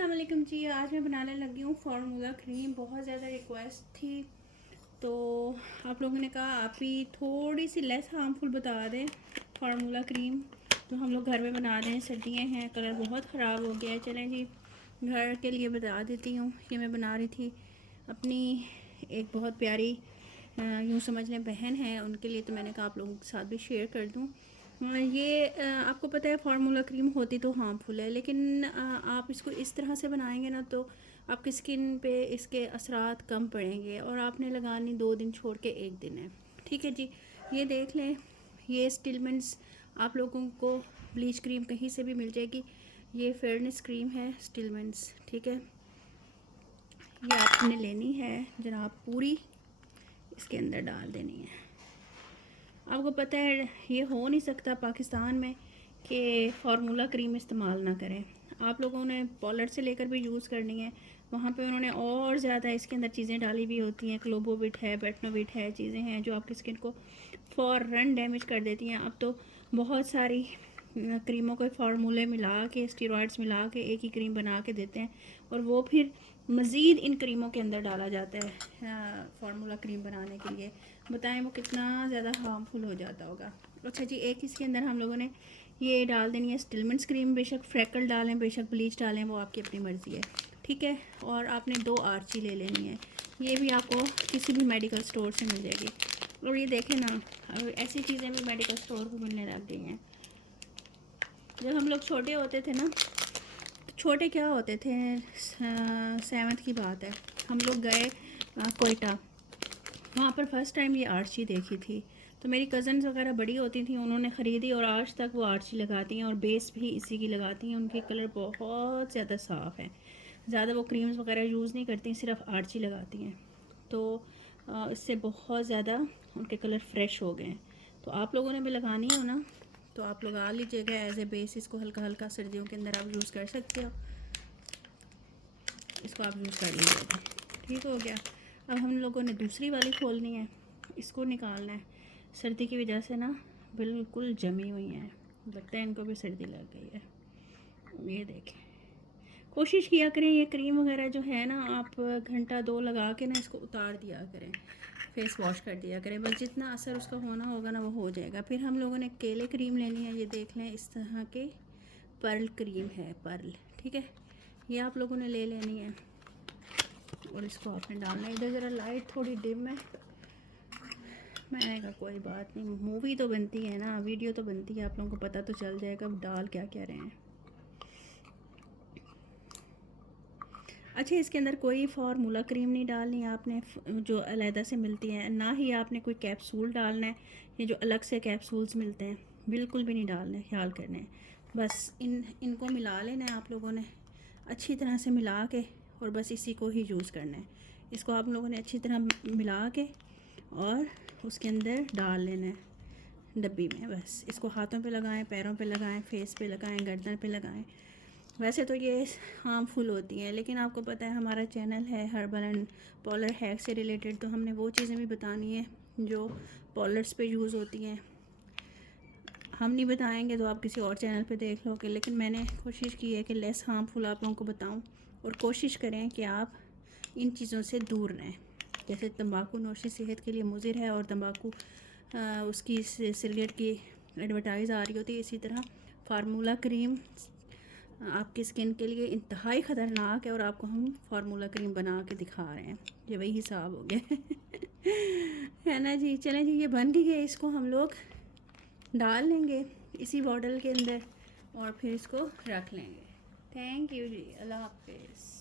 अस्सलाम वालेकुम जी। आज मैं बनाने लगी हूँ फार्मूला क्रीम। बहुत ज़्यादा रिक्वेस्ट थी तो आप लोगों ने कहा आप ही थोड़ी सी लेस हार्मफुल बता दें फार्मूला क्रीम, तो हम लोग घर में बना रहे हैं। सर्दियाँ हैं, कलर बहुत ख़राब हो गया है। चलें जी, घर के लिए बता देती हूँ। ये मैं बना रही थी अपनी एक बहुत प्यारी यूँ समझ लें बहन है, उनके लिए, तो मैंने कहा आप लोगों के साथ भी शेयर कर दूँ। ये आपको पता है फार्मूला क्रीम होती तो हार्मफुल है, लेकिन आप इसको इस तरह से बनाएंगे ना तो आपकी स्किन पे इसके असरात कम पड़ेंगे और आपने लगानी 2 दिन छोड़ के 1 दिन है। ठीक है जी, ये देख लें। ये स्टिलमेंट्स आप लोगों को ब्लीच क्रीम कहीं से भी मिल जाएगी। ये फेयरनेस क्रीम है स्टिलमेंट्स, ठीक है। ये आपने लेनी है जनाब, पूरी इसके अंदर डाल देनी है। आपको पता है ये हो नहीं सकता पाकिस्तान में कि फार्मूला क्रीम इस्तेमाल ना करें। आप लोगों ने पॉलर से लेकर भी यूज़ करनी है, वहाँ पे उन्होंने और ज़्यादा इसके अंदर चीज़ें डाली हुई होती हैं। क्लोबोविट है, बेटनोविट है, चीज़ें हैं जो आपकी स्किन को फ़ौरन डैमेज कर देती हैं। अब तो बहुत सारी क्रीमों के फार्मूले मिला के, स्टेरॉइड्स मिला के एक ही क्रीम बना के देते हैं और वो फिर मज़ीद इन क्रीमों के अंदर डाला जाता है फार्मूला क्रीम बनाने के लिए। बताएं वो कितना ज़्यादा हार्मफुल हो जाता होगा। अच्छा जी, एक इसके अंदर हम लोगों ने ये डाल देनी है स्टिलमेंट्स क्रीम। बेशक फ्रैकल डालें, बेशक ब्लीच डालें, वो आपकी अपनी मर्ज़ी है, ठीक है। और आपने 2 आर्ची ले लेनी है। ये भी आपको किसी भी मेडिकल स्टोर से मिल जाएगी। और ये देखें ना, ऐसी चीज़ें भी मेडिकल स्टोर पर मिलने लग गई हैं। जब हम लोग छोटे होते थे ना, छोटे क्या होते थे, 7th की बात है, हम लोग गए कोयटा। वहाँ पर फर्स्ट टाइम ये आर्ची देखी थी, तो मेरी कज़न्स वगैरह बड़ी होती थी, उन्होंने ख़रीदी और आज तक वो आर्ची लगाती हैं और बेस भी इसी की लगाती हैं। उनके कलर बहुत ज़्यादा साफ़ है, ज़्यादा वो क्रीम्स वगैरह यूज़ नहीं करती, सिर्फ आर्ची लगाती हैं। तो इससे बहुत ज़्यादा उनके कलर फ्रेश हो गए हैं। तो आप लोगों ने भी लगानी हो ना तो आप लगा लीजिएगा एज ए बेस। इसको हल्का हल्का सर्दियों के अंदर आप यूज़ कर सकते हो, इसको आप यूज़ कर लीजिएगा। ठीक हो गया। अब हम लोगों ने दूसरी वाली खोलनी है, इसको निकालना है। सर्दी की वजह से ना बिल्कुल जमी हुई हैं, लगता है इनको भी सर्दी लग गई है। ये देखें, कोशिश किया करें ये क्रीम वगैरह जो है ना, आप घंटा 2 लगा के ना इसको उतार दिया करें, फेस वॉश कर दिया करें। बस जितना असर उसका होना होगा ना वो हो जाएगा। फिर हम लोगों ने केले क्रीम लेनी है। ये देख लें, इस तरह के पर्ल क्रीम है, पर्ल, ठीक है। ये आप लोगों ने ले लेनी है और इसको आपने डालना है। इधर ज़रा लाइट थोड़ी डिम है, मैंने कहा कोई बात नहीं, मूवी तो बनती है ना, वीडियो तो बनती है, आप लोगों को पता तो चल जाएगा डाल क्या क्या रहे हैं। अच्छा, इसके अंदर कोई फार्मूला क्रीम नहीं डालनी है आपने जो अलहदा से मिलती है, ना ही आपने कोई कैप्सूल डालना है। ये जो अलग से कैप्सूल्स मिलते हैं बिल्कुल भी नहीं डालने, ख्याल करने हैं। बस इनको मिला लेना है आप लोगों ने अच्छी तरह से मिला के, और बस इसी को ही यूज़ करना है। इसको आप लोगों ने अच्छी तरह मिला के और उसके अंदर डाल लेना है डब्बी में। बस इसको हाथों पे लगाएं, पैरों पे लगाएं, फेस पे लगाएं, गर्दन पे लगाएं। वैसे तो ये हार्मफुल होती हैं, लेकिन आपको पता है हमारा चैनल है हर्बल एंड पॉलर हैक से रिलेटेड, तो हमने वो चीज़ें भी बतानी है जो पॉलर्स पे यूज़ होती हैं। हम नहीं बताएंगे तो आप किसी और चैनल पे देख लोगे, लेकिन मैंने कोशिश की है कि लेस हार्मफुल आप लोगों को बताऊं और कोशिश करें कि आप इन चीज़ों से दूर रहें। जैसे तंबाकू नोशी सेहत के लिए मुज़िर है और तंबाकू उसकी सिगरेट की एडवर्टाइज़ आ रही होती है, इसी तरह फार्मूला क्रीम आपकी स्किन के लिए इंतहाई ख़तरनाक है और आपको हम फार्मूला क्रीम बना के दिखा रहे हैं। ये वही हिसाब हो गया है ना जी। चलें जी, ये बन गई है, इसको हम लोग डाल लेंगे इसी बॉटल के अंदर और फिर इसको रख लेंगे। थैंक यू जी, अल्लाह हाफिज़।